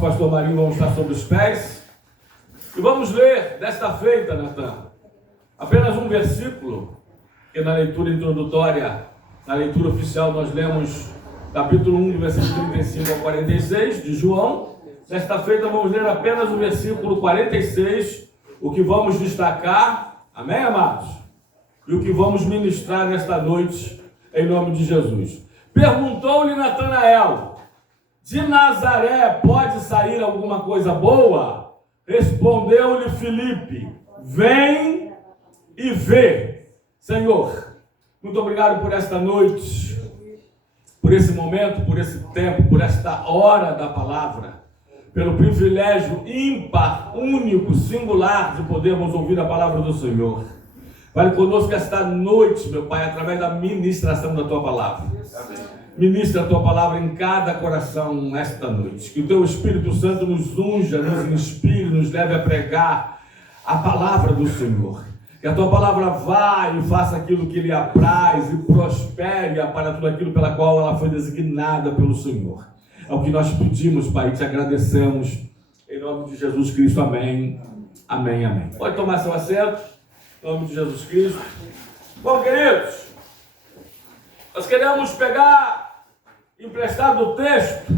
nosso pastor Marinho, vamos estar sobre os pés. E vamos ler desta feita, Natan, apenas um versículo, que na leitura introdutória, na leitura oficial, nós lemos capítulo 1, do versículo 35 ao 46 de João. Desta feita vamos ler apenas o versículo 46, o que vamos destacar, amém, amados? E o que vamos ministrar nesta noite, em nome de Jesus. Perguntou-lhe Natanael: de Nazaré pode sair alguma coisa boa? Respondeu-lhe Filipe: vem e vê. Senhor, muito obrigado por esta noite, por esse momento, por esse tempo, por esta hora da palavra, pelo privilégio ímpar, único, singular de podermos ouvir a palavra do Senhor. Fale conosco esta noite, meu Pai, através da ministração da Tua palavra. Ministra a Tua palavra em cada coração nesta noite. Que o Teu Espírito Santo nos unja, nos inspire, nos leve a pregar a palavra do Senhor. Que a Tua palavra vá e faça aquilo que lhe apraz e prospere para tudo aquilo pela qual ela foi designada pelo Senhor. É o que nós pedimos, Pai, e te agradecemos. Em nome de Jesus Cristo, amém. Amém, amém. Pode tomar seu assento, em nome de Jesus Cristo. Bom, queridos, nós queremos pegar emprestado do texto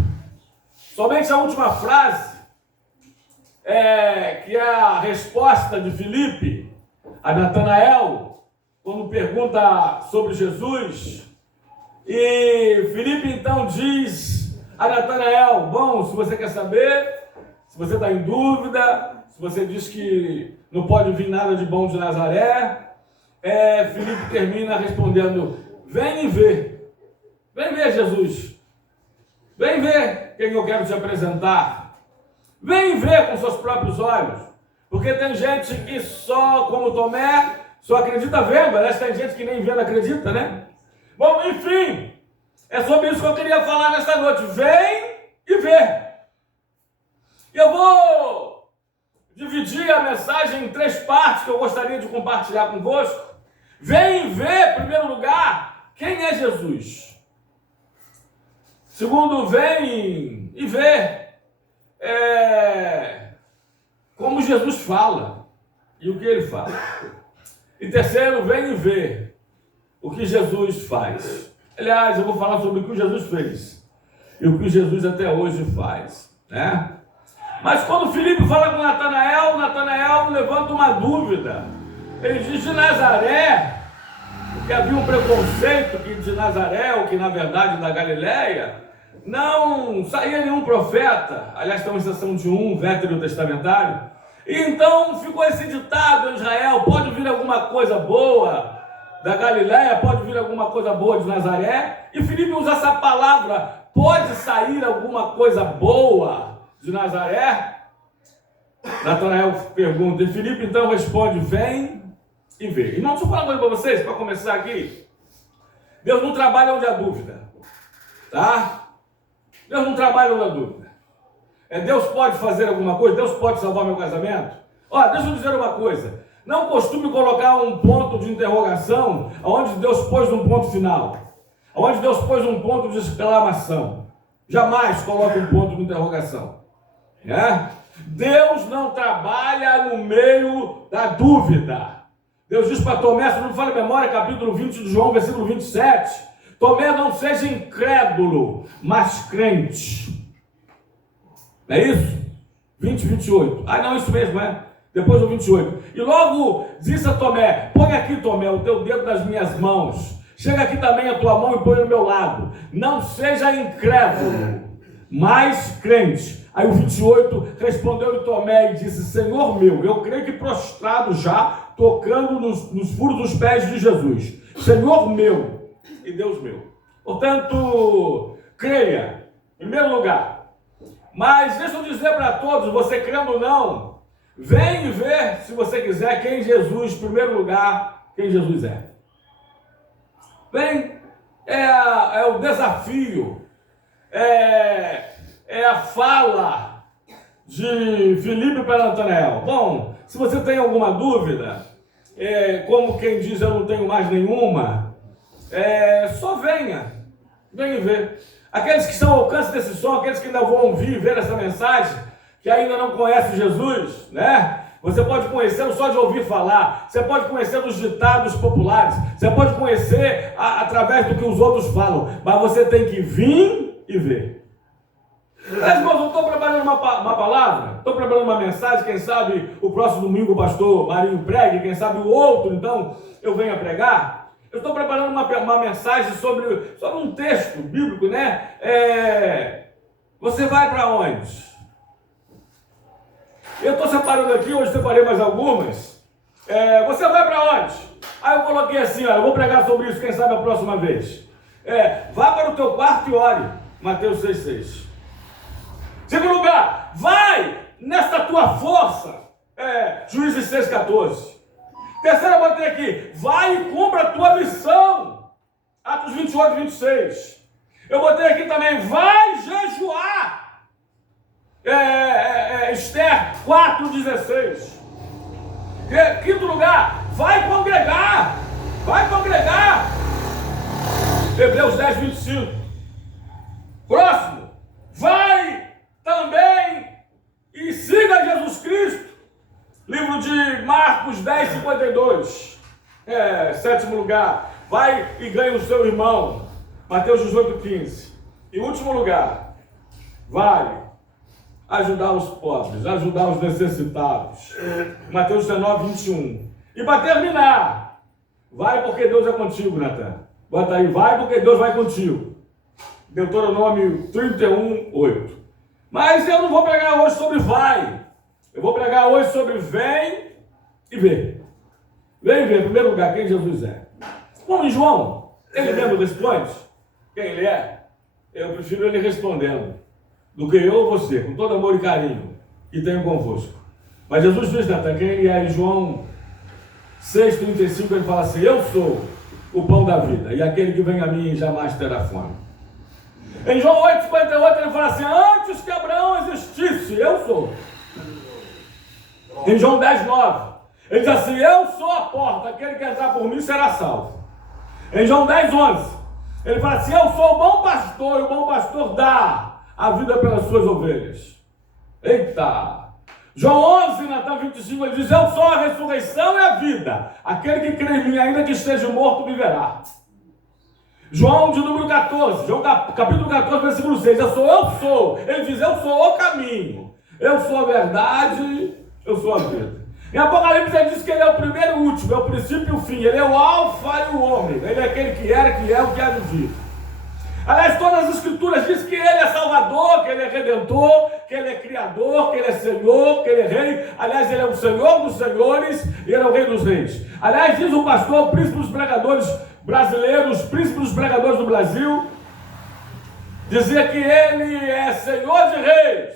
somente a última frase, que é a resposta de Filipe a Natanael, quando pergunta sobre Jesus. E Filipe então diz a Natanael: bom, se você quer saber, se você está em dúvida, se você diz que não pode vir nada de bom de Nazaré, Filipe termina respondendo: vem e vê. Vem ver Jesus. Vem ver quem eu quero te apresentar. Vem ver com seus próprios olhos. Porque tem gente que só, como Tomé, só acredita vendo. Aliás, tem gente que nem vendo acredita, né? Bom, enfim, é sobre isso que eu queria falar nesta noite. Vem e vê. Eu vou dividir a mensagem em 3 partes que eu gostaria de compartilhar convosco. Vem e vê, em primeiro lugar, quem é Jesus. Segundo, vem e vê como Jesus fala e o que ele fala. E terceiro, vem e vê o que Jesus faz. Aliás, eu vou falar sobre o que Jesus fez e o que Jesus até hoje faz, né? Mas quando Filipe fala com Natanael levanta uma dúvida. Ele diz: de Nazaré, porque havia um preconceito que de Nazaré, ou que na verdade da Galileia, não saía nenhum profeta. Aliás, estamos em sessão de veterotestamentário. E então ficou esse ditado em Israel: pode vir alguma coisa boa da Galileia, pode vir alguma coisa boa de Nazaré. E Filipe usa essa palavra: pode sair alguma coisa boa de Nazaré? Natanael pergunta, e Filipe então responde: vem e vê. Irmão, deixa eu falar uma coisa para vocês, para começar aqui. Deus não trabalha onde há dúvida, tá? Deus não trabalha onde há dúvida. Deus pode fazer alguma coisa? Deus pode salvar meu casamento? Ó, deixa eu dizer uma coisa. Não costume colocar um ponto de interrogação onde Deus pôs um ponto final, onde Deus pôs um ponto de exclamação. Jamais coloque um ponto de interrogação, né? Deus não trabalha no meio da dúvida. Deus diz para Tomé, se não me falha a memória, capítulo 20 de João, versículo 27, Tomé, não seja incrédulo, mas crente. Não é isso? 20, 28. Ah, não, isso mesmo, depois do 28. E logo disse a Tomé: põe aqui, Tomé, o teu dedo nas minhas mãos. Chega aqui também a tua mão e põe no meu lado. Não seja incrédulo, mas crente. Aí o 28, respondeu-lhe Tomé e disse: Senhor meu, eu creio que prostrado já, tocando nos furos dos pés de Jesus. Senhor meu e Deus meu. Portanto, creia, em primeiro lugar. Mas deixa eu dizer para todos, você crendo ou não, vem e vê, se você quiser, quem Jesus, em primeiro lugar, quem Jesus é. Vem, é o desafio, é a fala de Filipe para Natanael. Bom, se você tem alguma dúvida, como quem diz eu não tenho mais nenhuma, só venha e ver. Aqueles que estão ao alcance desse som, aqueles que ainda vão ouvir e ver essa mensagem, que ainda não conhecem Jesus, né? Você pode conhecê-lo só de ouvir falar, você pode conhecer dos ditados populares, você pode conhecer através do que os outros falam, mas você tem que vir e ver. Mas, irmãos, eu estou preparando uma palavra, estou preparando uma mensagem, quem sabe o próximo domingo o pastor Marinho pregue, quem sabe o outro, então eu venho a pregar. Eu estou preparando uma mensagem sobre um texto bíblico, né? Você vai para onde? Eu estou separando aqui, hoje separei mais algumas. Você vai para onde? Aí eu coloquei assim, olha, eu vou pregar sobre isso, quem sabe a próxima vez. Vá para o teu quarto e ore. Mateus 6,6. Segundo lugar, vai nesta tua força. Juízes 6,14. Terceiro, eu botei aqui, vai e cumpra a tua missão. Atos 28, 26. Eu botei aqui também, vai jejuar. Esther 4,16. Quinto lugar, vai congregar. Vai congregar. Hebreus 10, 25. Próximo, vai também e siga Jesus Cristo. Livro de Marcos 10, 52. Sétimo lugar, vai e ganha o seu irmão. Mateus 18, 15. Em último lugar, vai ajudar os pobres, ajudar os necessitados. Mateus 19, 21. E para terminar, vai porque Deus é contigo, Natan. Bota aí, vai porque Deus vai contigo. Deuteronômio 31, 8. Mas eu não vou pregar hoje sobre vai. Eu vou pregar hoje sobre vem e vê. Vem e vê, em primeiro lugar, quem Jesus é. Bom, em João, ele mesmo responde quem ele é. Eu prefiro ele respondendo do que eu ou você, com todo amor e carinho que tenho convosco. Mas Jesus diz, Natan, quem ele é. Em João 6,35, ele fala assim, eu sou o pão da vida, e aquele que vem a mim jamais terá fome. Em João 8,58, ele fala assim, antes que Abraão existisse, eu sou. Em João 10, 9, ele diz assim, eu sou a porta, aquele que entrar por mim será salvo. Em João 10, 11, ele fala assim, eu sou o bom pastor, e o bom pastor dá a vida pelas suas ovelhas. Eita! João 11, Natan 25, ele diz, eu sou a ressurreição e a vida, aquele que crê em mim, ainda que esteja morto, viverá. João de número 14, João capítulo 14, versículo 6, eu sou, ele diz, eu sou o caminho, eu sou a verdade, eu sou a vida. Em Apocalipse ele diz que ele é o primeiro e o último, é o princípio e o fim, ele é o alfa e o ômega, ele é aquele que era, que é, o que há de vir. Aliás, todas as escrituras dizem que ele é salvador, que ele é redentor, que ele é criador, que ele é senhor, que ele é rei. Aliás, ele é o senhor dos senhores e ele é o rei dos reis. Aliás, diz o pastor, o príncipe dos pregadores brasileiros, príncipe dos pregadores do Brasil, dizia que ele é senhor de reis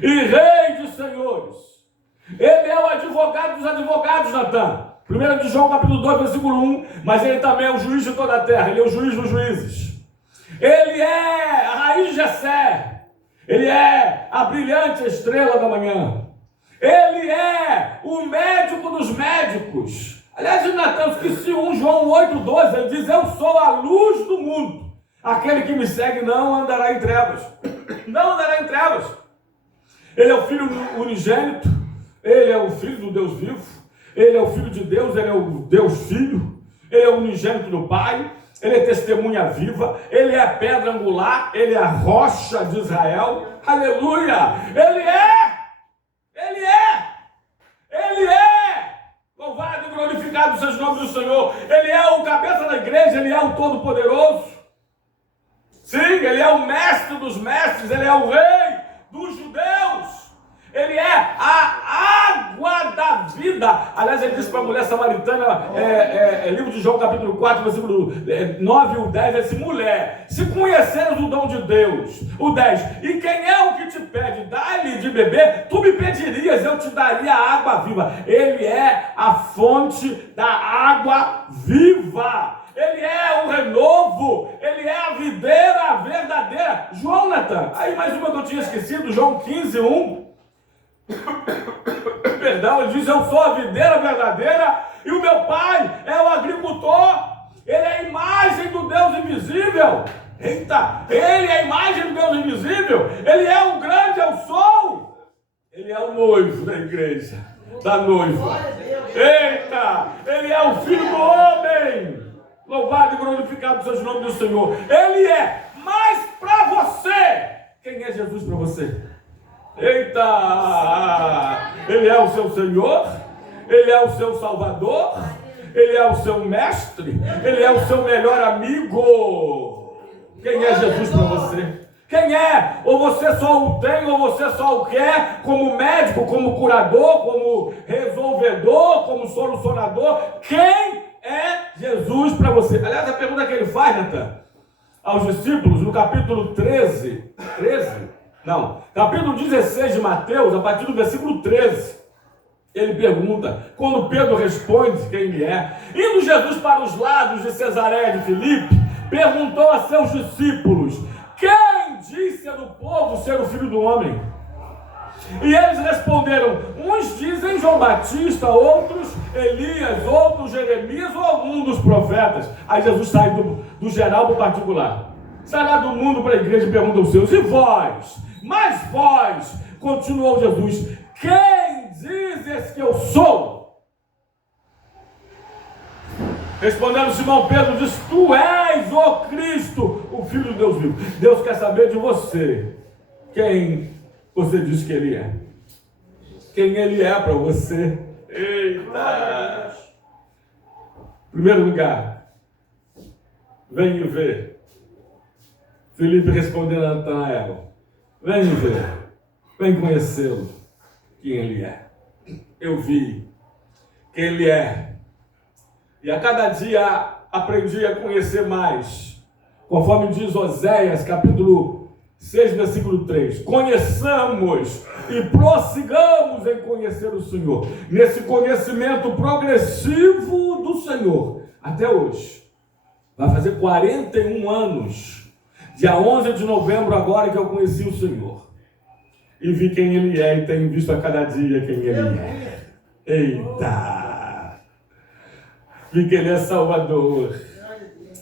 e rei de senhores. Ele é o advogado dos advogados, Natan. 1 de João capítulo 2, versículo 1. Mas ele também é o juiz de toda a terra. Ele é o juiz dos juízes. Ele é a raiz de Jessé. Ele é a brilhante estrela da manhã. Ele é o médico dos médicos. Aliás, Natan, esqueci João 8, 12. Ele diz, eu sou a luz do mundo. Aquele que me segue não andará em trevas. Não andará em trevas. Ele é o Filho unigênito, ele é o Filho do Deus vivo, ele é o Filho de Deus, ele é o Deus Filho, ele é o unigênito do Pai, ele é testemunha viva, ele é a pedra angular, ele é a rocha de Israel, aleluia, ele é, louvado e glorificado seja o nome do Senhor, ele é o cabeça da igreja, ele é o Todo-Poderoso, sim, ele é o mestre dos mestres, ele é o rei dos judeus, ele é a água da vida. Aliás, ele disse para a mulher samaritana, livro de João capítulo 4, versículo 9 e o 10, ele disse, mulher, se conheceres o dom de Deus, o 10, e quem é o que te pede, dá-lhe de beber, tu me pedirias, eu te daria a água viva. Ele é a fonte da água viva. Ele é o renovo, ele é a videira verdadeira. João, Natan, aí mais uma que eu tinha esquecido, João 15, 1. Perdão, ele diz, eu sou a videira verdadeira e o meu pai é o agricultor. Ele é a imagem do Deus invisível. Eita, ele é a imagem do Deus invisível, ele é o grande eu sou, ele é o noivo da igreja, da noiva. Eita, ele é o filho do homem, louvado e glorificado seja o nome do Senhor. Ele é, mas para você, quem é Jesus para você? Eita, ele é o seu Senhor, ele é o seu Salvador, ele é o seu mestre, ele é o seu melhor amigo. Quem é Jesus para você? Quem é? Ou você só o tem, ou você só o quer, como médico, como curador, como resolvedor, como solucionador. Quem é Jesus para você? Aliás, a pergunta que ele faz, Natan, aos discípulos, no capítulo capítulo 16 de Mateus, a partir do versículo 13, ele pergunta, quando Pedro responde quem ele é, indo Jesus para os lados de Cesareia de Filipe, perguntou a seus discípulos, quem disse do povo ser o Filho do Homem? E eles responderam, uns dizem João Batista, outros Elias, outros Jeremias ou algum dos profetas. Aí Jesus sai do geral para o particular. Sai lá do mundo para a igreja e pergunta aos seus, e vós? Mas vós, continuou Jesus, quem dizes que eu sou? Respondendo Simão Pedro, diz, tu és o Cristo, o Filho de Deus vivo. Deus quer saber de você, quem você diz que ele é. Quem ele é para você. Eita! Primeiro lugar, vem e vê. Filipe respondendo a Natanael, vem e vê, vem conhecê-lo, quem ele é. Eu vi quem ele é. E a cada dia aprendi a conhecer mais. Conforme diz Oséias, capítulo 6, versículo 3. Conheçamos e prossigamos em conhecer o Senhor. Nesse conhecimento progressivo do Senhor. Até hoje. Vai fazer 41 anos. Dia 11 de novembro agora que eu conheci o Senhor. E vi quem ele é e tenho visto a cada dia quem ele é. Eita! Vi que ele é Salvador,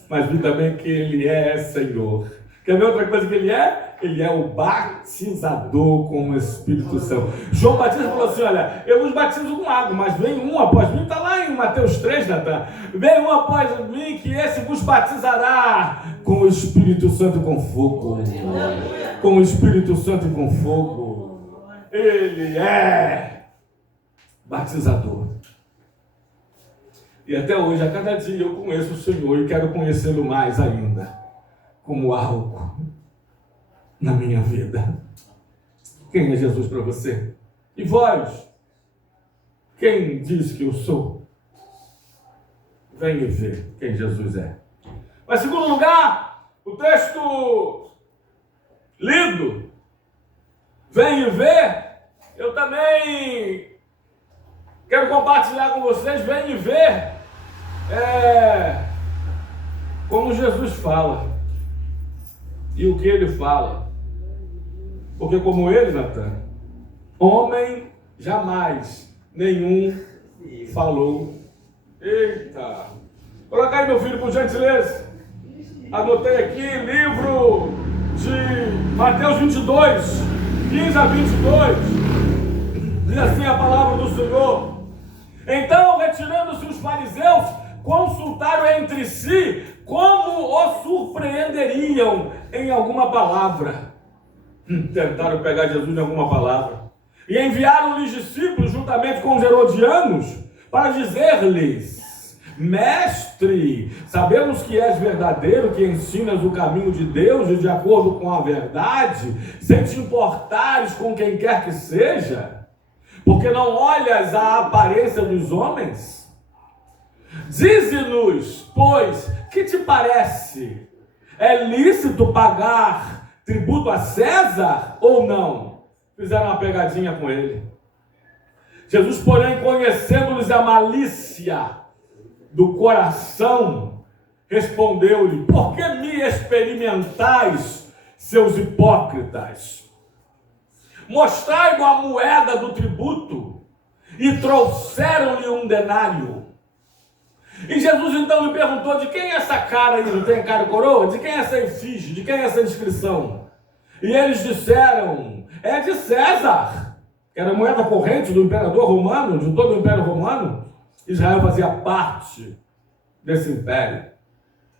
mas vi também que ele é Senhor. Quer ver outra coisa que ele é? Ele é o batizador com o Espírito Santo. João Batista falou assim, olha, eu os batizo com água, mas vem um após mim, está lá em Mateus 3, Natan. Vem um após mim, que esse vos batizará com o Espírito Santo e com fogo. Com o Espírito Santo e com fogo. Ele é batizador. E até hoje, a cada dia, eu conheço o Senhor e quero conhecê-lo mais ainda, como algo na minha vida. Quem é Jesus para você? E vós? Quem diz que eu sou? Venha ver quem Jesus é. Mas, em segundo lugar, o texto lido, venha ver, eu também quero compartilhar com vocês, venha ver como Jesus fala e o que ele fala. Porque como ele, Natan, homem jamais nenhum falou. Eita! Coloca aí, meu filho, por gentileza. Anotei aqui, livro de Mateus 22, 15 a 22. Diz assim a palavra do Senhor. Então, retirando-se os fariseus, consultaram entre si como o surpreenderiam em alguma palavra. Tentaram pegar Jesus em alguma palavra. E enviaram-lhes discípulos juntamente com os herodianos para dizer-lhes: Mestre, sabemos que és verdadeiro, que ensinas o caminho de Deus e de acordo com a verdade, sem te importares com quem quer que seja, porque não olhas a aparência dos homens? Dize-nos, pois, que te parece? É lícito pagar tributo a César ou não? Fizeram uma pegadinha com ele. Jesus, porém, conhecendo-lhes a malícia do coração, respondeu-lhe: por que me experimentais, seus hipócritas? Mostrai-me a moeda do tributo. E trouxeram-lhe um denário. E Jesus então lhe perguntou: de quem é essa cara aí? Não tem cara e coroa? De quem é essa efígie? De quem é essa inscrição? E eles disseram: é de César, que era a moeda corrente do imperador romano, de todo o império romano. Israel fazia parte desse império,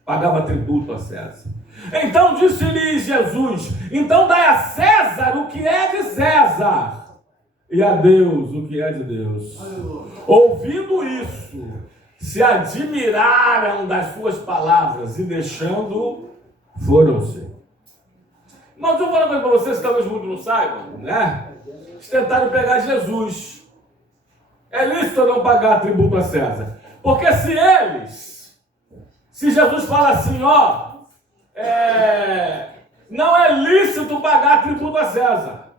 pagava tributo a César. Então disse-lhes Jesus: então dai a César o que é de César, e a Deus o que é de Deus. Ouvindo isso, se admiraram das suas palavras e deixando, foram-se. Mas eu vou falar para vocês, talvez muitos não saibam, né? Eles tentaram pegar Jesus. É lícito ou não pagar tributo a César? Porque se Jesus fala assim, ó, não é lícito pagar tributo a César.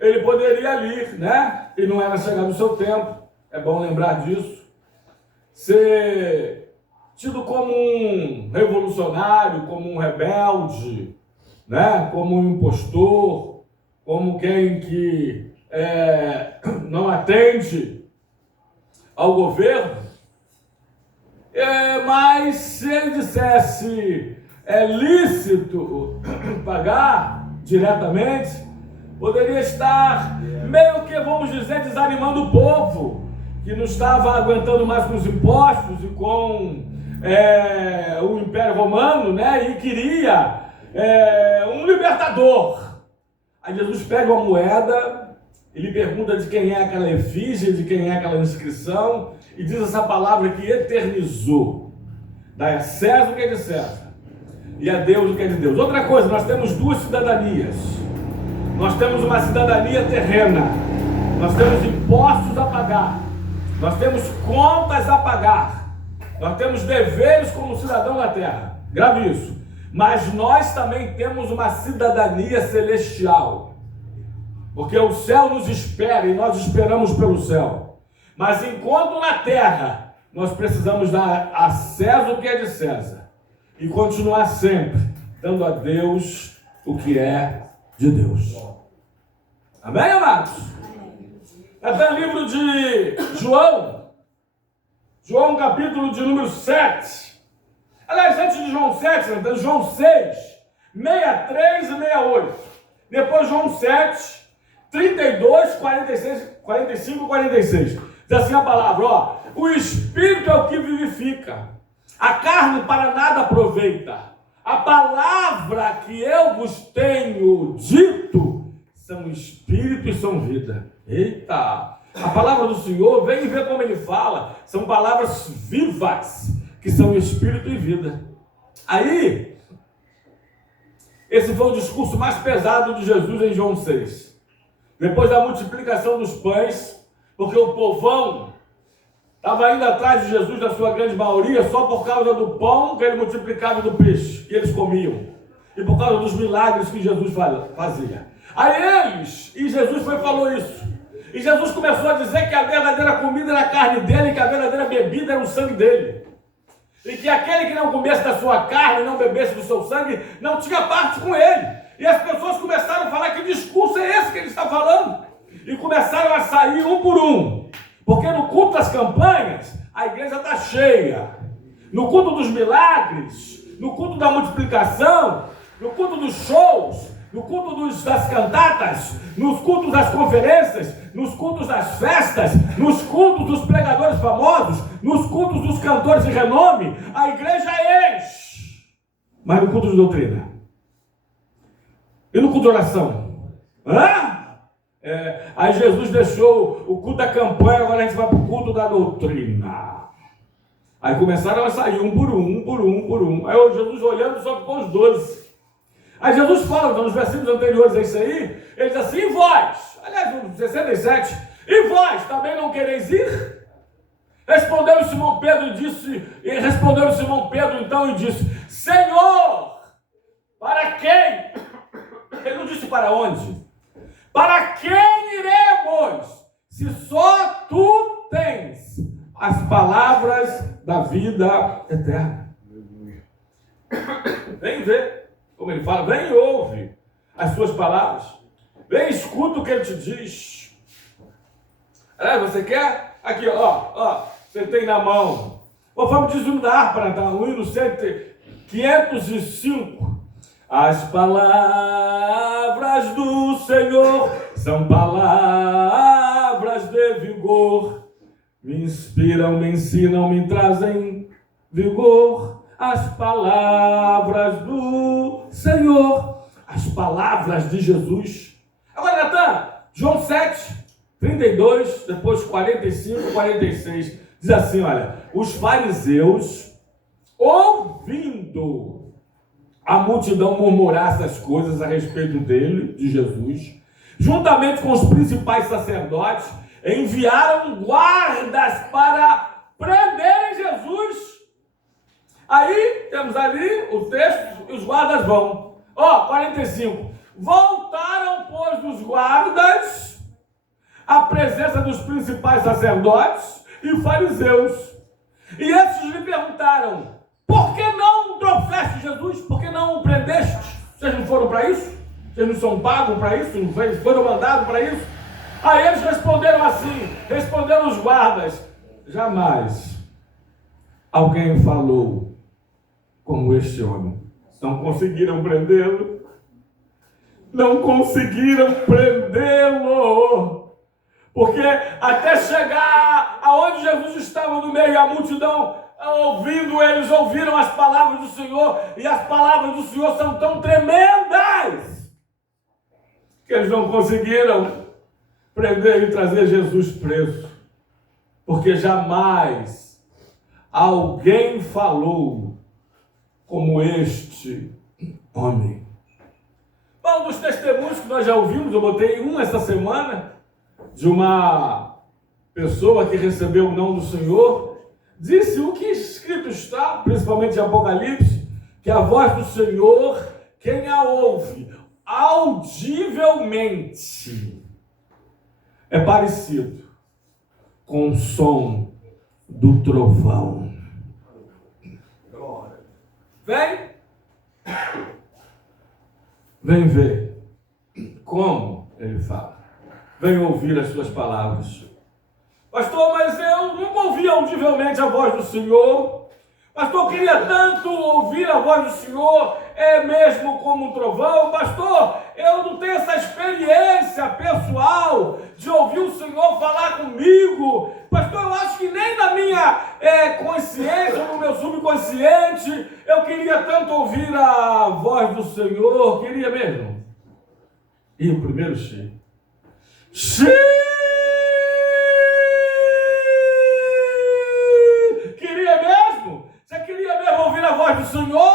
Ele poderia ir, né? E não era chegado o seu tempo. É bom lembrar disso. Ser tido como um revolucionário, como um rebelde, né? Como um impostor, como quem que não atende ao governo. Mas se ele dissesse é lícito pagar diretamente, poderia estar meio que, vamos dizer, desanimando o povo, que não estava aguentando mais com os impostos e com o Império Romano, né? E queria um libertador. Aí Jesus pega uma moeda, ele pergunta de quem é aquela efígie, de quem é aquela inscrição, e diz essa palavra que eternizou: dai a César o que é de César, e a Deus o que é de Deus. Outra coisa, nós temos duas cidadanias. Nós temos uma cidadania terrena, nós temos impostos a pagar, nós temos contas a pagar, nós temos deveres como cidadão na terra, grave isso. Mas nós também temos uma cidadania celestial, porque o céu nos espera e nós esperamos pelo céu. Mas enquanto na terra, nós precisamos dar a César o que é de César e continuar sempre dando a Deus o que é de Deus. Amém, amados? Até o livro de João capítulo de número 7. Aliás, antes de João 7, então João 6, 63 e 68. Depois João 7, 32, 46, 45 e 46. Diz assim a palavra, ó: o Espírito é o que vivifica, a carne para nada aproveita. A palavra que eu vos tenho dito são Espírito e são vida. Eita! A palavra do Senhor, vem ver como ele fala, são palavras vivas, que são Espírito e vida. Aí, esse foi o discurso mais pesado de Jesus em João 6. Depois da multiplicação dos pães, porque o povão estava indo atrás de Jesus, na sua grande maioria, só por causa do pão que ele multiplicava e do peixe que eles comiam, e por causa dos milagres que Jesus fazia. Aí Jesus falou isso, e Jesus começou a dizer que a verdadeira comida era a carne dele, e que a verdadeira bebida era o sangue dele, e que aquele que não comesse da sua carne, não bebesse do seu sangue, não tinha parte com ele. E as pessoas começaram a falar: que discurso é esse que ele está falando? E começaram a sair um por um, porque no culto das campanhas, a igreja está cheia. No culto dos milagres, no culto da multiplicação, no culto dos shows, no culto das cantatas, nos cultos das conferências, nos cultos das festas, nos cultos dos pregadores famosos, nos cultos dos cantores de renome, a igreja enche. Mas no culto de doutrina e no culto de oração, aí Jesus deixou o culto da campanha, agora a gente vai para o culto da doutrina. Aí começaram a sair um por um. Aí Jesus olhando só com os 12. Aí Jesus fala, então, nos versículos anteriores a isso aí, ele diz assim: e vós, aliás, no 67, e vós também não quereis ir? Respondeu Simão Pedro então e disse: Senhor, para quem? Ele não disse para onde. Para quem iremos, se só tu tens as palavras da vida eterna? Vem ver como ele fala, vem e ouve as suas palavras, vem e escuta o que ele te diz. Você quer? Aqui, ó, você tem na mão Conforme diz o hino da harpa, o hino 505. As palavras do Senhor são palavras de vigor. Me inspiram, me ensinam, me trazem vigor. As palavras do Senhor. As palavras de Jesus. Agora, Natan, João 7, 32, depois 45, 46. Diz assim, olha. Os fariseus, ouvindo a multidão murmurar essas coisas a respeito dele, de Jesus, juntamente com os principais sacerdotes, enviaram guardas para prenderem Jesus. Aí, temos ali o texto, e os guardas vão. 45. Voltaram, pois, os guardas à presença dos principais sacerdotes e fariseus. E esses lhe perguntaram, por que não trouxeste Jesus? Por que não o prendeste? Vocês não foram para isso? Vocês não são pagos para isso? Não foram mandados para isso? Aí eles responderam assim, responderam os guardas, jamais alguém falou como este homem. Não conseguiram prendê-lo. Não conseguiram prendê-lo. Porque até chegar aonde Jesus estava no meio, a multidão ouvindo, eles ouviram as palavras do Senhor, e as palavras do Senhor são tão tremendas que eles não conseguiram prender e trazer Jesus preso. Porque jamais alguém falou como este homem. Um dos testemunhos que nós já ouvimos, eu botei um essa semana, de uma pessoa que recebeu o não do Senhor, disse o que escrito está, principalmente em Apocalipse, que a voz do Senhor, quem a ouve audivelmente, é parecido com o som do trovão. Vem ver como ele fala. Vem ouvir as suas palavras. Pastor, mas eu nunca ouvi audivelmente a voz do Senhor. Pastor, eu queria tanto ouvir a voz do Senhor, é mesmo como um trovão. Pastor, eu não tenho essa experiência pessoal de ouvir o Senhor falar comigo. Pastor, eu acho que nem na minha consciência, ou no meu subconsciente, eu queria tanto ouvir a voz do Senhor. Queria mesmo. E o primeiro cheio. Queria mesmo? Você queria mesmo ouvir a voz do Senhor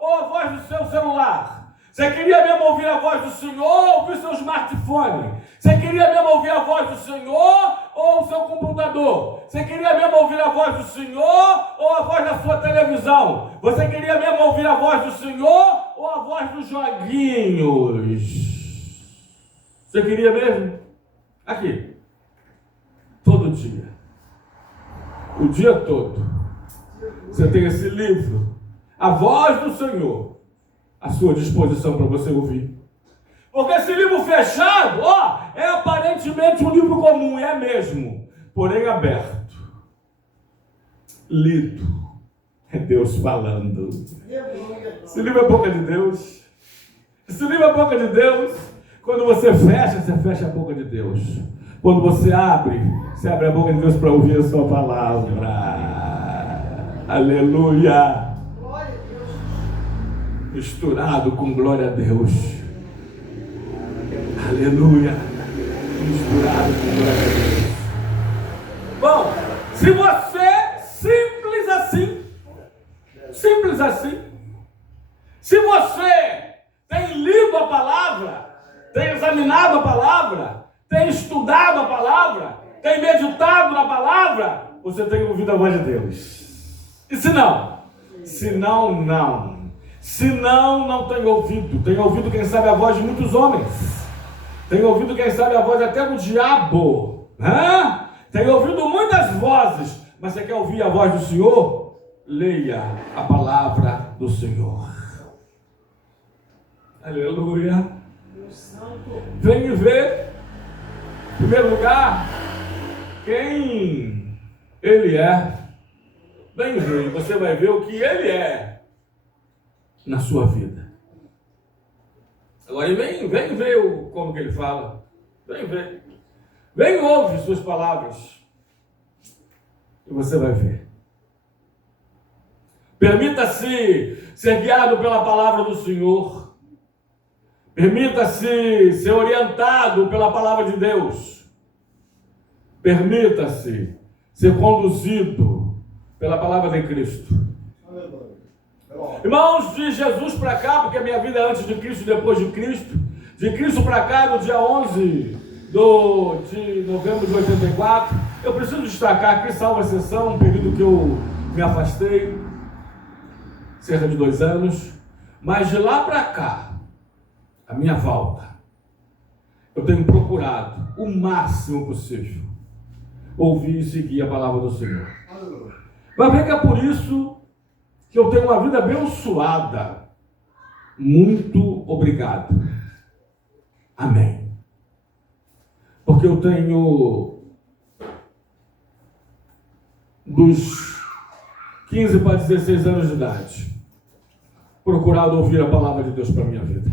ou a voz do seu celular? Você queria mesmo ouvir a voz do Senhor ou ouvir o seu smartphone? Você queria mesmo ouvir a voz do Senhor ou o seu computador? Você queria mesmo ouvir a voz do Senhor ou a voz da sua televisão? Você queria mesmo ouvir a voz do Senhor ou a voz dos joguinhos? Você queria mesmo? Aqui. Todo dia. O dia todo. Você tem esse livro. A voz do Senhor. À sua disposição para você ouvir. Porque esse livro fechado, é aparentemente um livro comum. É mesmo. Porém aberto. Lido. É Deus falando. Esse livro é a boca de Deus. Esse livro é a boca de Deus. Quando você fecha a boca de Deus. Quando você abre a boca de Deus para ouvir a sua palavra. Aleluia. Misturado com glória a Deus. Aleluia. Misturado com glória a Deus. Bom, se você, simples assim, se você tem lido a palavra, tem examinado a palavra, tem estudado a palavra, tem meditado na palavra, você tem ouvido a voz de Deus. E se não? Se não, não. Se não, não tem ouvido. Tem ouvido, quem sabe, a voz de muitos homens. Tem ouvido, quem sabe, a voz até do diabo. Tem ouvido muitas vozes. Mas você quer ouvir a voz do Senhor? Leia a palavra do Senhor. Aleluia. Vem ver, em primeiro lugar, quem Ele é. Vem ver, e você vai ver o que ele é na sua vida. Agora vem ver como que ele fala. Vem ver. Vem ouve suas palavras. E você vai ver. Permita-se ser guiado pela palavra do Senhor. Permita-se ser orientado pela palavra de Deus. Permita-se ser conduzido pela palavra de Cristo. Irmãos, de Jesus para cá, porque a minha vida é antes de Cristo e depois de Cristo. De Cristo para cá, no dia 11 de novembro de 84, eu preciso destacar aqui, salvo exceção, um período que eu me afastei, cerca de 2 anos, mas de lá para cá, a minha volta, eu tenho procurado o máximo possível ouvir e seguir a palavra do Senhor. Vai ver que é por isso que eu tenho uma vida abençoada. Muito obrigado. Amém. Porque eu tenho dos 15 para 16 anos de idade procurado ouvir a palavra de Deus para a minha vida.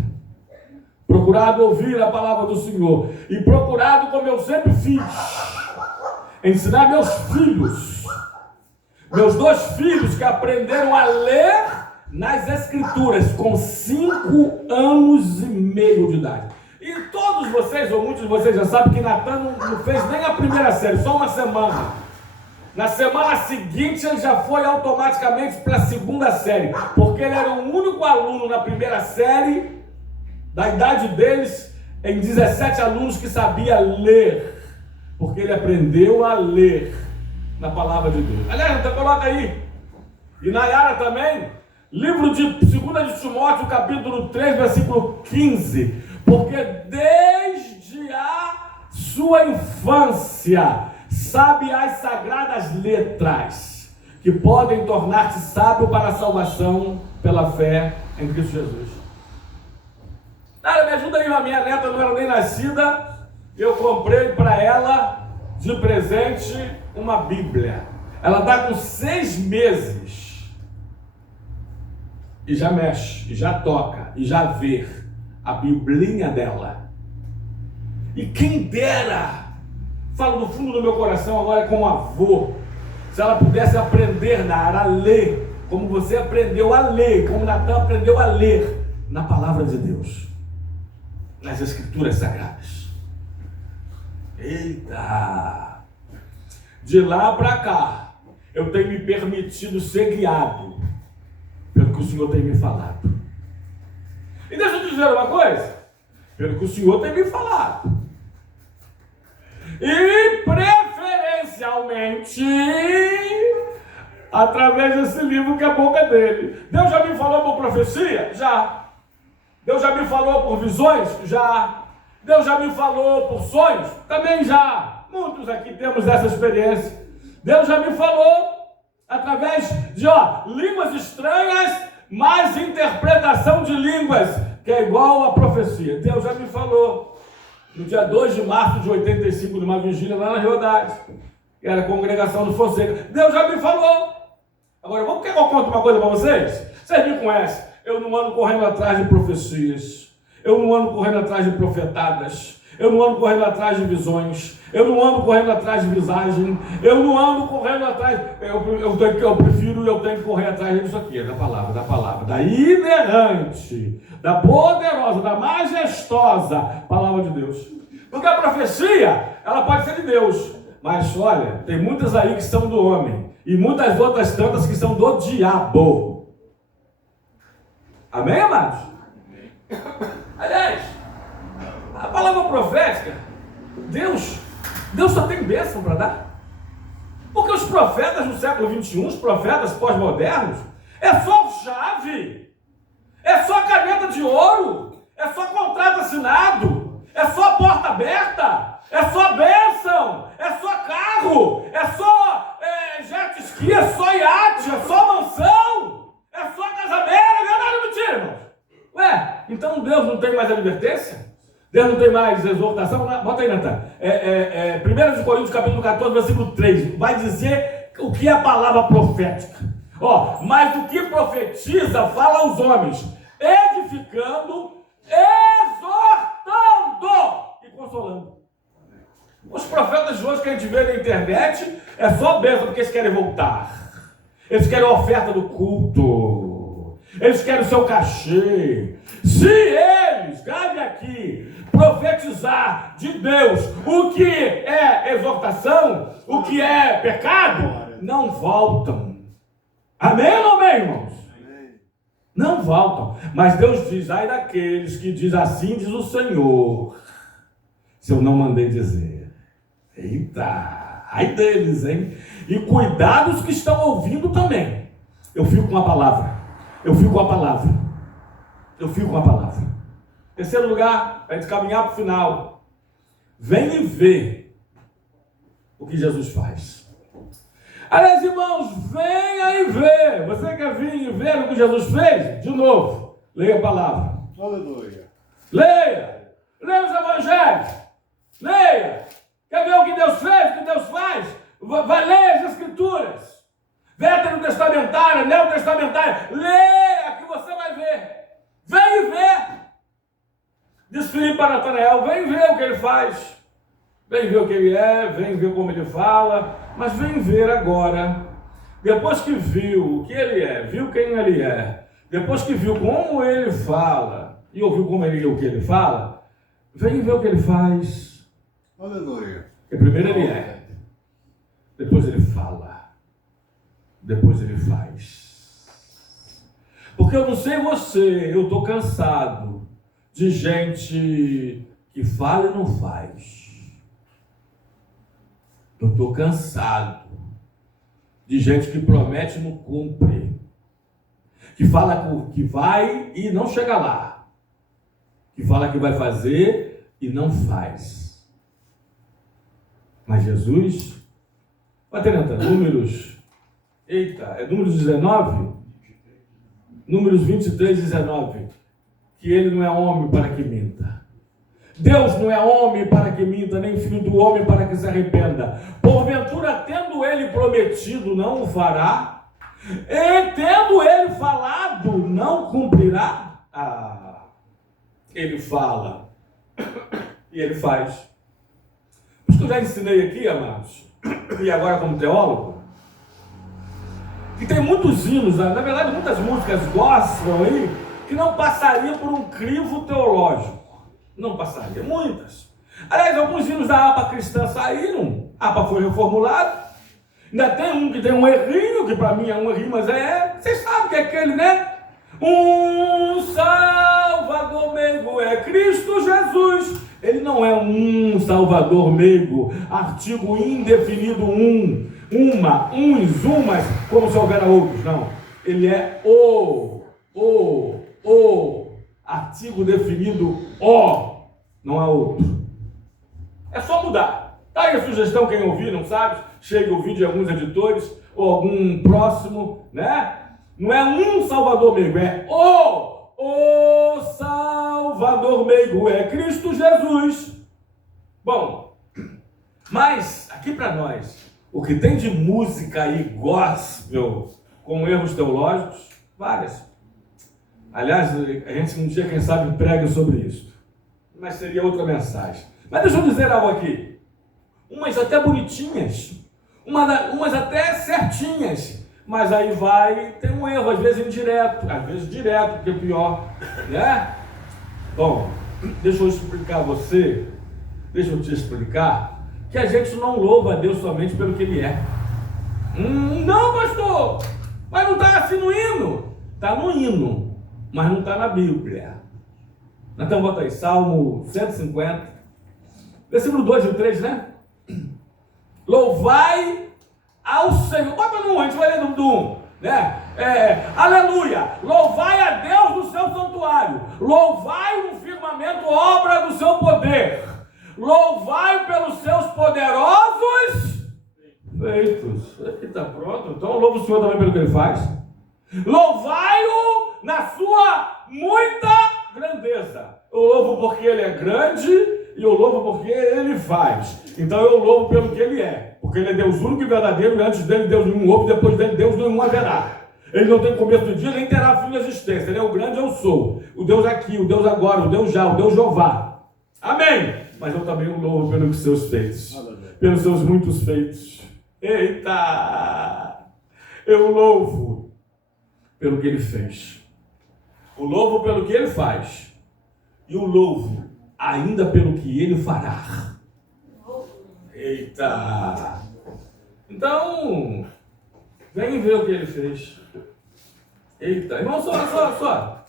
Procurado ouvir a palavra do Senhor. E procurado, como eu sempre fiz, ensinar meus filhos, meus 2 filhos que aprenderam a ler nas Escrituras com 5 anos e meio de idade. E todos vocês, ou muitos de vocês já sabem que Natan não fez nem a primeira série, só uma semana. Na semana seguinte ele já foi automaticamente para a 2ª série, porque ele era o único aluno na primeira série, da idade deles, em 17 alunos que sabia ler, porque ele aprendeu a ler na palavra de Deus. Aliás, então coloca aí. E Nayara também, livro de 2 de Timóteo, capítulo 3, versículo 15. Porque desde a sua infância sabe as sagradas letras, que podem tornar-te sábio para a salvação pela fé em Cristo Jesus. Nara, me ajuda aí, a minha neta não era nem nascida, eu comprei para ela de presente uma Bíblia. Ela está com 6 meses e já mexe, e já toca, e já vê a biblinha dela. E quem dera, falo do fundo do meu coração agora como avô, se ela pudesse aprender, Nara, a ler, como você aprendeu a ler, como Natan aprendeu a ler na palavra de Deus, nas Escrituras Sagradas. Eita! De lá para cá, eu tenho me permitido ser guiado pelo que o Senhor tem me falado. E deixa eu te dizer uma coisa, pelo que o Senhor tem me falado. E preferencialmente através desse livro que é a boca dele. Deus já me falou por profecia? Já. Deus já me falou por visões? Já. Deus já me falou por sonhos? Também já. Muitos aqui temos essa experiência. Deus já me falou através de línguas estranhas, mais interpretação de línguas, que é igual à profecia. Deus já me falou. No dia 2 de março de 85, numa vigília lá na Riodade, que era a congregação do Fonseca. Deus já me falou. Agora, quer que eu conte uma coisa para vocês? Vocês me conhecem. Eu não ando correndo atrás de profecias. Eu não ando correndo atrás de profetadas. Eu não ando correndo atrás de visões. Eu não ando correndo atrás de visagem. Eu não ando correndo atrás. Eu prefiro e eu tenho que correr atrás disso aqui, da palavra, da inerrante, da poderosa, da majestosa palavra de Deus. Porque a profecia, ela pode ser de Deus. Mas olha, tem muitas aí que são do homem. E muitas outras tantas que são do diabo. Amém, amados? Aliás, a palavra profética, Deus só tem bênção para dar. Porque os profetas do século XXI, os profetas pós-modernos, é só chave, é só caneta de ouro, é só contrato assinado, é só porta aberta, é só bênção, é só carro, é só jet ski, é só iate, é só mansão, é só casamento, é verdade ou mentira, irmãos? Ué, então Deus não tem mais advertência? Deus não tem mais exortação? Bota aí, Natan. 1 Coríntios capítulo 14, versículo 3. Vai dizer o que é a palavra profética? Mas o que profetiza fala aos homens, edificando, exortando e consolando. Os profetas de hoje que a gente vê na internet é só bênção porque eles querem voltar. Eles querem a oferta do culto. Eles querem o seu cachê. Se eles, grave aqui, profetizar de Deus o que é exortação, o que é pecado, não voltam. Amém ou amém, irmãos? Não voltam. Mas Deus diz, ai daqueles que diz assim diz o Senhor, se eu não mandei dizer. Eita, ai deles, hein? E cuidados que estão ouvindo também. Eu fico com a palavra. Eu fico com a palavra. Eu fico com a palavra. Terceiro lugar, para a gente caminhar para o final. Vem e vê o que Jesus faz. Aliás, irmãos, venha e vê. Você quer vir e ver o que Jesus fez? De novo, leia a palavra. Aleluia. Leia. Leia os evangelhos. Leia. Quer ver o que Deus fez, o que Deus faz? Vai ler as Escrituras. Veterotestamentária, neotestamentária. Leia que você vai ver. Vem ver. Diz Filipe para Natanael, vem ver o que ele faz. Vem ver o que ele é, vem ver como ele fala. Mas vem ver agora. Depois que viu o que ele é, viu quem ele é. Depois que viu como ele fala e ouviu como o que ele fala, vem ver o que ele faz. Aleluia. Porque primeiro ele é, depois ele fala, depois ele faz. Porque eu não sei você, eu estou cansado de gente que fala e não faz. Eu estou cansado de gente que promete e não cumpre. Que fala que vai e não chega lá. Que fala que vai fazer e não faz. Mas Jesus, Atenanta, Números, é Números 19? Números 23, 19, que ele não é homem para que minta. Deus não é homem para que minta, nem filho do homem para que se arrependa. Porventura, tendo ele prometido, não o fará? E tendo ele falado, não cumprirá? Ele fala e ele faz. Isso que eu já ensinei aqui, amados, e agora como teólogo, que tem muitos hinos, na verdade muitas músicas gospel aí, que não passariam por um crivo teológico. Não passaria, muitas. Aliás, alguns hinos da APA cristã saíram, a APA foi reformulado. Ainda tem um que tem um errinho, que para mim é um errinho, mas vocês sabem que é aquele, né? Um Salvador meigo é Cristo Jesus. Ele não é um Salvador meigo, artigo indefinido uns, umas, como se houvera outros, não. Ele é artigo definido não há outro. É só mudar. Tá aí a sugestão, quem ouvir, não sabe, chega o vídeo de alguns editores, ou algum próximo, né? Não é um Salvador meigo, é o Salvador meigo, é Cristo Jesus. Bom, mas aqui para nós, o que tem de música aí gospel, com erros teológicos, várias. Aliás, a gente um dia, quem sabe, prega sobre isso. Mas seria outra mensagem. Mas deixa eu dizer algo aqui. Umas até bonitinhas, umas até certinhas, mas aí tem um erro, às vezes indireto, às vezes direto, que é pior, né? Bom, deixa eu te explicar que a gente não louva a Deus somente pelo que Ele é. Não, pastor, mas não está assim no hino. Está no hino, mas não está na Bíblia. Então bota aí, Salmo 150, versículo 2 e 3, né? Louvai ao Senhor. Bota no 1, a gente vai ler do 1, né? Aleluia! Louvai a Deus no seu santuário. Louvai no firmamento, obra do seu poder. Louvai pelos seus poderosos feitos. Aqui está pronto. Então louva o Senhor também pelo que Ele faz. Louvai-o na sua muita grandeza. Eu louvo porque Ele é grande e eu louvo porque ele faz. Então eu louvo pelo que ele é, porque ele é Deus único e verdadeiro, e antes dele Deus nenhum houve, depois dele Deus nenhum haverá. Ele não tem começo do dia, nem terá fim da existência. Ele é o grande eu sou, o Deus aqui, o Deus agora, o Deus já, o Deus Jeová. Amém? Mas eu também o louvo pelos seus feitos, pelos seus muitos feitos. Eita! Eu louvo pelo que ele fez. O louvo pelo que ele faz. E o louvo ainda pelo que ele fará. Eita! Então, vem ver o que ele fez. Eita, irmão, só.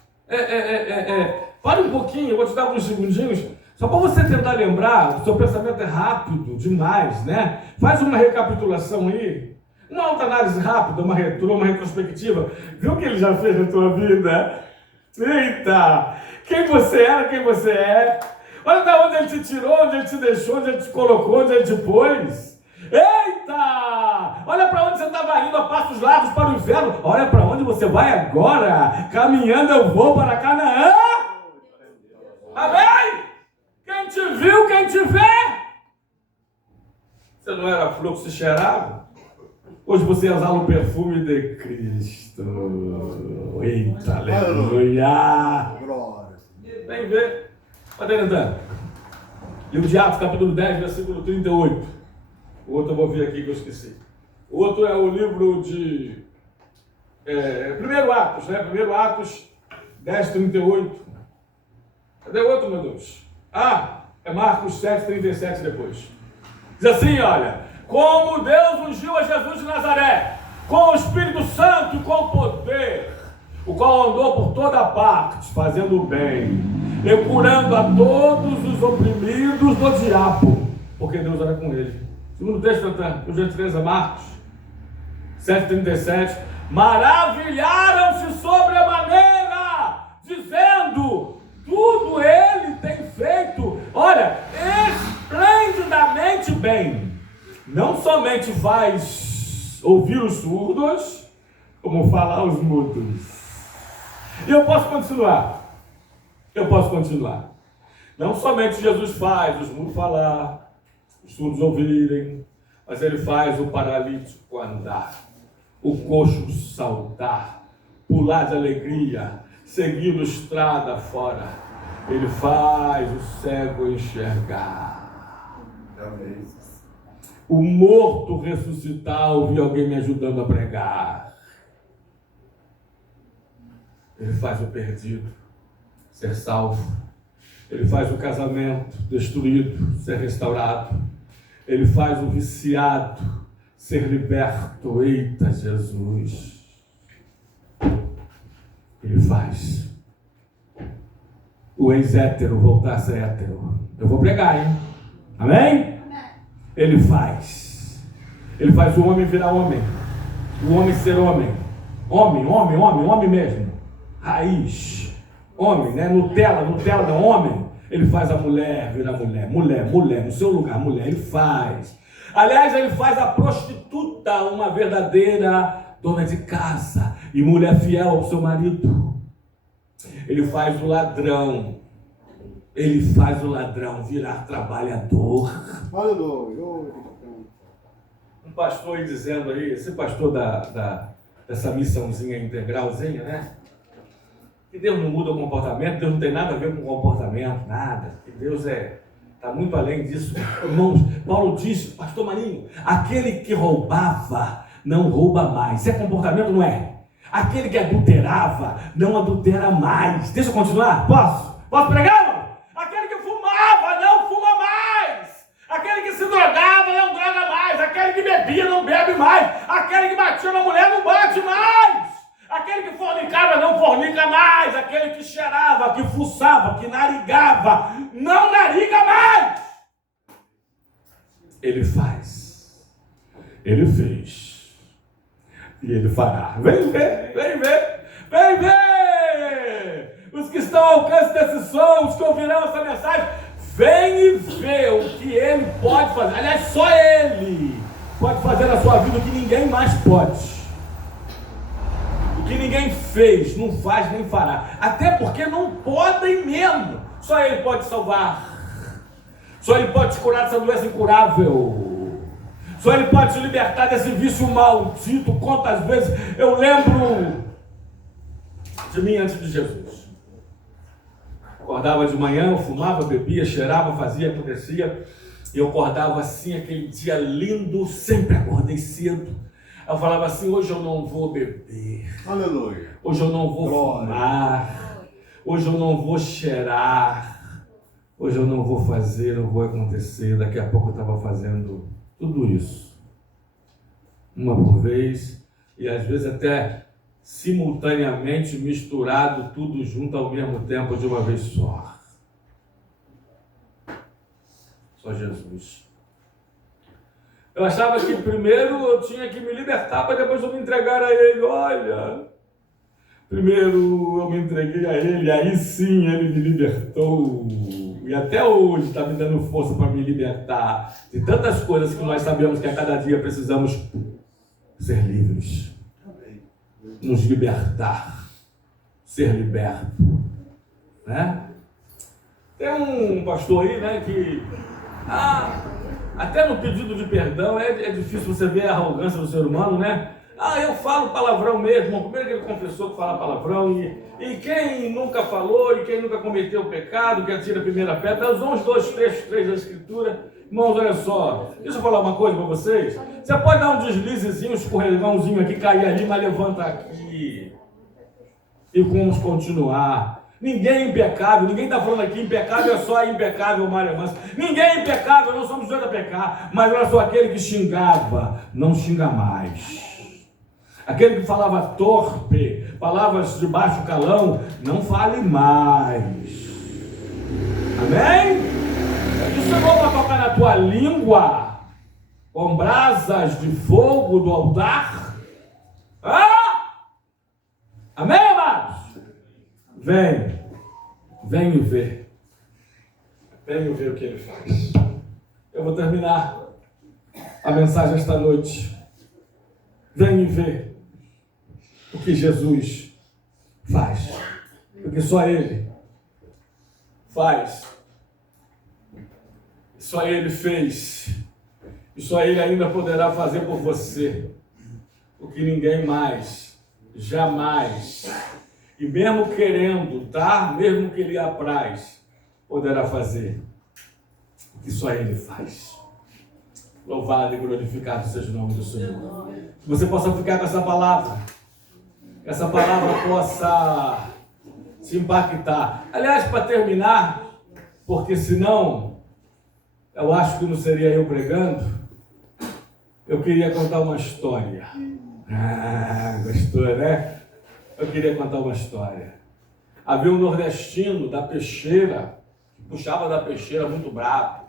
Para um pouquinho, eu vou te dar alguns segundinhos, só para você tentar lembrar, o seu pensamento é rápido demais, né? Faz uma recapitulação aí, uma autoanálise rápida, uma retrospectiva. Viu o que ele já fez na tua vida? Eita! Quem você era, quem você é. Olha de onde ele te tirou, onde ele te deixou, onde ele te colocou, onde ele te pôs. Eita! Olha para onde você estava indo a passos largos para o inferno. Olha para onde você vai agora. Caminhando eu vou para Canaã. Amém? Quem te viu, quem te vê. Você não era fluxo e cheirava? Hoje você exala o perfume de Cristo. Eita, aleluia. Vem ver. Padre Natan. Livro de Atos, capítulo 10, versículo 38. O outro eu vou ver aqui que eu esqueci. O outro é o livro de... Primeiro Atos, né? Primeiro Atos 10, 38. Cadê o outro, meu Deus? É Marcos 7, 37 depois. Diz assim, olha. Como Deus ungiu a Jesus de Nazaré, com o Espírito Santo e com poder, o qual andou por toda parte, fazendo o bem, e curando a todos os oprimidos do diabo, porque Deus era com ele. Segundo texto, por gentileza, Marcos 7,37. Maravilharam-se sobremaneira, dizendo, tudo ele tem feito, olha, esplendidamente bem. Não somente faz ouvir os surdos, como falar os mudos. E eu posso continuar. Não somente Jesus faz os mudos falar, os surdos ouvirem, mas ele faz o paralítico andar, o coxo saltar, pular de alegria, seguindo estrada fora. Ele faz o cego enxergar. Amém. O morto ressuscitar, ouvir alguém me ajudando a pregar. Ele faz o perdido ser salvo. Ele faz o casamento destruído ser restaurado. Ele faz o viciado ser liberto. Eita, Jesus! Ele faz o ex-hétero voltar a ser hétero. Eu vou pregar, hein? Amém? Ele faz o homem virar homem, o homem ser homem, homem mesmo, raiz, homem, né? Nutella da homem. Ele faz a mulher virar mulher, no seu lugar, mulher, ele faz. Aliás, ele faz a prostituta uma verdadeira dona de casa e mulher fiel ao seu marido. Ele faz o ladrão virar trabalhador. Aleluia. Um pastor aí dizendo aí, esse pastor dessa missãozinha integralzinha, né? Que Deus não muda o comportamento, Deus não tem nada a ver com o comportamento, nada. Que Deus está muito além disso. Irmãos, Paulo diz, pastor Marinho, aquele que roubava não rouba mais. Isso é comportamento, não é? Aquele que adulterava não adultera mais. Deixa eu continuar? Posso pregar, não? Aquele que fumava não fuma mais. Aquele que se drogava não droga mais. Aquele que bebia não bebe mais. Aquele que batia na mulher não bate mais. Aquele que fornicava não fornica mais. Aquele que cheirava, que fuçava, que narigava, não nariga mais. Ele faz. Ele fez. E ele fará. Vem ver. Os que estão ao alcance desse som, os que ouvirão essa mensagem, vem e vê o que ele pode fazer. Aliás, só ele pode fazer na sua vida o que ninguém mais pode. O que ninguém fez, não faz nem fará. Até porque não podem mesmo. Só ele pode salvar. Só Ele pode te curar dessa doença incurável. Só Ele pode te libertar desse vício maldito. Quantas vezes eu lembro de mim antes de Jesus. Acordava de manhã, eu fumava, bebia, cheirava, fazia, acontecia. E eu acordava assim, aquele dia lindo, sempre acordei cedo. Eu falava assim, hoje eu não vou beber. Aleluia. Hoje eu não vou fumar. Hoje eu não vou cheirar. Hoje eu não vou fazer, não vou acontecer. Daqui a pouco eu estava fazendo tudo isso. Uma por vez. E às vezes até simultaneamente misturado tudo junto ao mesmo tempo de uma vez só. Só Jesus. Eu achava que primeiro eu tinha que me libertar para depois eu me entregar a Ele. Olha, primeiro eu me entreguei a Ele, aí sim Ele me libertou. E até hoje está me dando força para me libertar de tantas coisas que nós sabemos que a cada dia precisamos ser livres. Nos libertar, ser liberto, né? Tem um pastor aí, né, que até no pedido de perdão é difícil você ver a arrogância do ser humano, né? Eu falo palavrão mesmo. Primeiro que ele confessou que fala palavrão e quem nunca falou e quem nunca cometeu o pecado, que atira a primeira pedra, usou uns 2 trechos da Escritura. Irmãos, olha só, deixa eu falar uma coisa para vocês. Você pode dar um deslizezinho, um escorregãozinho aqui, cair ali, mas levanta aqui. E vamos continuar. Ninguém é impecável, ninguém está falando aqui impecável, é só impecável, Mário Manso. Ninguém é impecável, não somos dois a pecar. Mas olha só, aquele que xingava, não xinga mais. Aquele que falava torpe, palavras de baixo calão, não fale mais. Amém? Tu chegou para tocar na tua língua com brasas de fogo do altar? Amém, amados? Venho ver. Venho ver o que Ele faz. Eu vou terminar a mensagem esta noite. Venho ver o que Jesus faz. Porque só Ele faz. Só Ele fez. E só Ele ainda poderá fazer por você o que ninguém mais, jamais, e mesmo querendo, tá? Mesmo que Ele apraz, poderá fazer o que só Ele faz. Louvado e glorificado seja o nome do Senhor. Que você possa ficar com essa palavra. Que essa palavra possa se impactar. Aliás, para terminar, porque senão eu acho que não seria eu pregando, eu queria contar uma história. Gostou, né? Eu queria contar uma história. Havia um nordestino da peixeira, que puxava da peixeira muito bravo.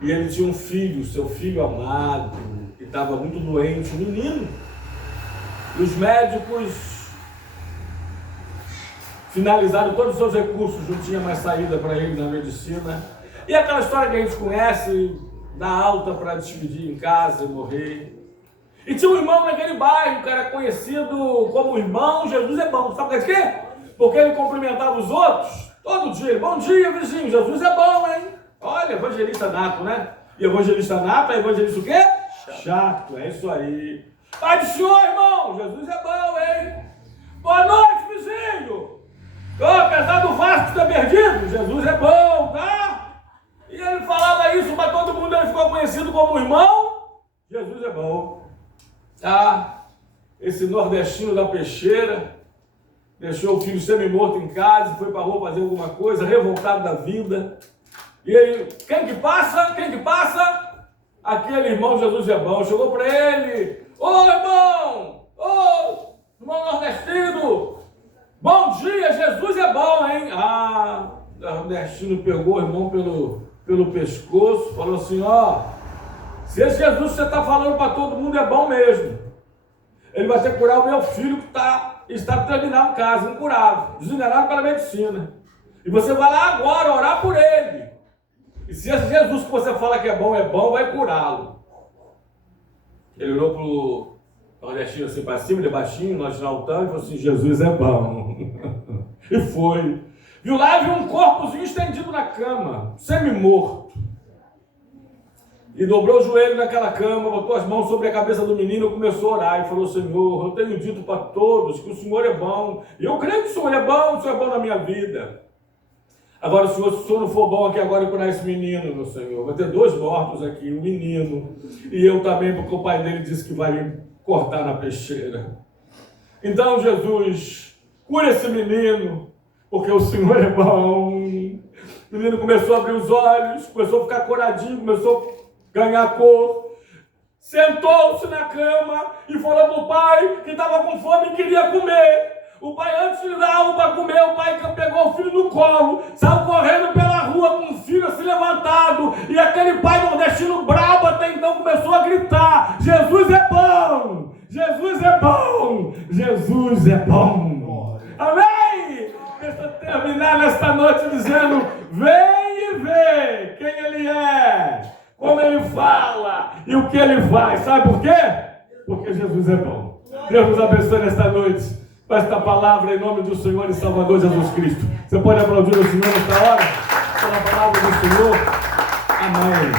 E ele tinha um filho, seu filho amado, que estava muito doente, um menino. E os médicos finalizaram todos os seus recursos, não tinha mais saída para ele na medicina. E aquela história que a gente conhece, dar alta para despedir em casa e morrer. E tinha um irmão naquele bairro, que era conhecido como irmão Jesus é bom. Sabe por quê? Porque ele cumprimentava os outros todo dia. Bom dia, vizinho, Jesus é bom, hein? Olha, evangelista nato, né? E evangelista nato é evangelista o quê? Chato, é isso aí. Pai do Senhor, irmão, Jesus é bom, hein? Boa noite, vizinho. Apesar do Vasco ter perdido, Jesus é bom, tá? E ele falava isso para todo mundo, ele ficou conhecido como irmão. Jesus é bom. Esse nordestino da peixeira deixou o filho semi-morto em casa, foi para a rua fazer alguma coisa, revoltado da vida. E aí, quem que passa? Aquele irmão Jesus é bom. Chegou para ele: ô irmão! Ô irmão nordestino! Bom dia, Jesus é bom, hein? O nordestino pegou o irmão pelo pescoço, falou assim: se esse Jesus que você está falando para todo mundo é bom mesmo, ele vai ter que curar o meu filho que está terminado em casa, incurável, desenganado pela medicina. E você vai lá agora orar por ele. E se esse Jesus que você fala que é bom, vai curá-lo. Ele olhou para o nordestino assim para cima, ele baixinho, nós na altar, e falou assim: Jesus é bom. E foi. Viu lá, viu um corpozinho estendido na cama, semi-morto. E dobrou o joelho naquela cama, botou as mãos sobre a cabeça do menino e começou a orar. E falou: Senhor, eu tenho dito para todos que o Senhor é bom. E eu creio que o Senhor é bom na minha vida. Agora, se o Senhor não for bom aqui agora curar esse menino, meu Senhor, vai ter 2 mortos aqui, o menino e eu também, porque o pai dele disse que vai me cortar na peixeira. Então, Jesus, cura esse menino, porque o Senhor é bom. O menino começou a abrir os olhos, começou a ficar coradinho, começou a ganhar cor. Sentou-se na cama e falou para o pai que estava com fome e queria comer. O pai, antes de dar algo para comer, o pai pegou o filho no colo, saiu correndo pela rua com o filho assim levantado, e aquele pai nordestino brabo até então começou a gritar: Jesus é bom! Jesus é bom! Jesus é bom! Amém? Deixa eu terminar nesta noite dizendo: vem e vê quem ele é, como ele fala e o que ele faz. Sabe por quê? Porque Jesus é bom. Deus nos abençoe nesta noite com esta palavra em nome do Senhor e Salvador Jesus Cristo. Você pode aplaudir o Senhor nesta hora? Pela palavra do Senhor. Amém.